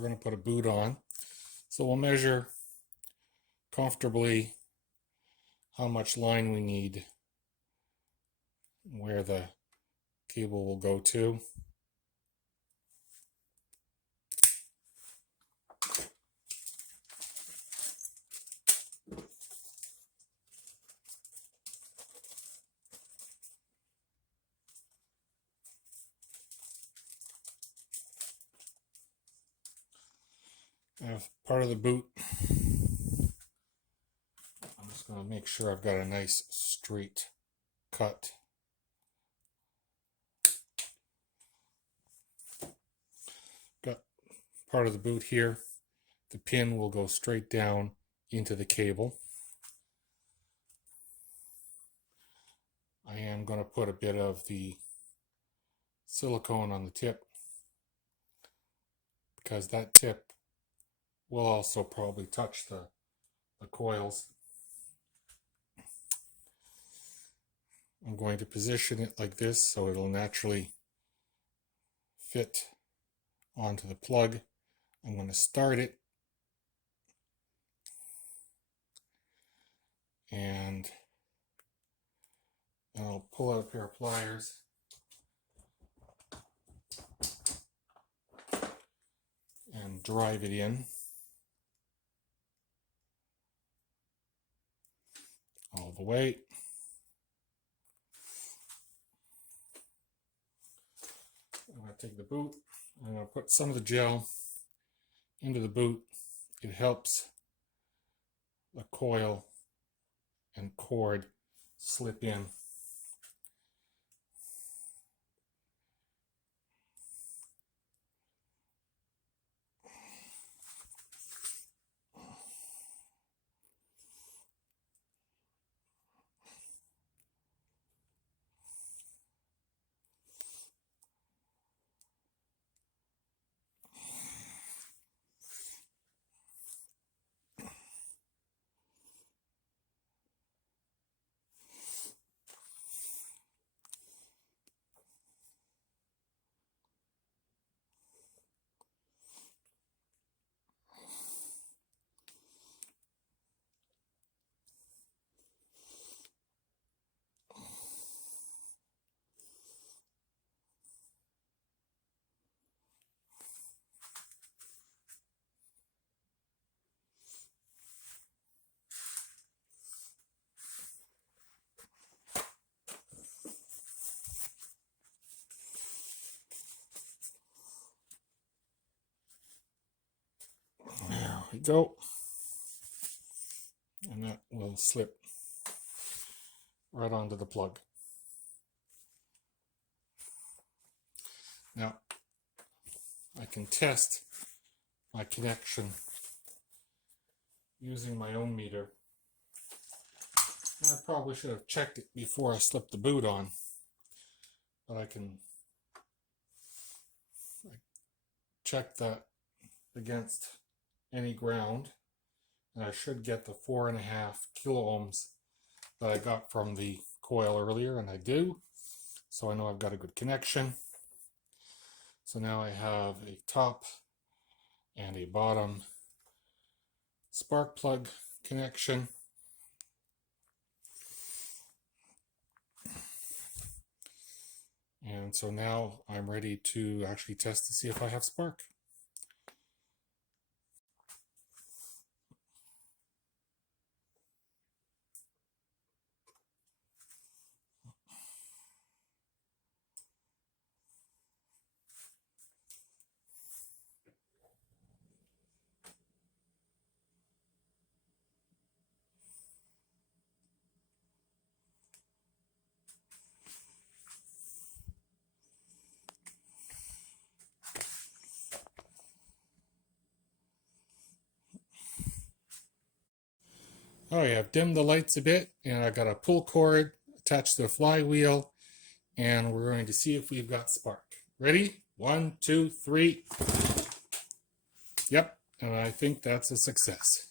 we're going to put a boot on. So we'll measure comfortably how much line we need, where the cable will go to. Part of the boot, I'm just going to make sure I've got a nice straight cut. Got part of the boot here. The pin will go straight down into the cable. I am going to put a bit of the silicone on the tip, because that tip will also probably touch the coils. I'm going to position it like this so it'll naturally fit onto the plug. I'm going to start it, and then I'll pull out a pair of pliers and drive it in all the way. I'm going to take the boot, I'm going to put some of the gel into the boot. It helps the coil and cord slip in. There we go. And that will slip right onto the plug. Now, I can test my connection using my own meter. I probably should have checked it before I slipped the boot on, but I can check that against any ground, and I should get the 4.5 kilo ohms that I got from the coil earlier, and I do. So I know I've got a good connection. So now I have a top and a bottom spark plug connection. And so now I'm ready to actually test to see if I have spark. Oh yeah, I've dimmed the lights a bit, and I've got a pull cord attached to the flywheel, and we're going to see if we've got spark. Ready? 1, 2, 3. Yep, and I think that's a success.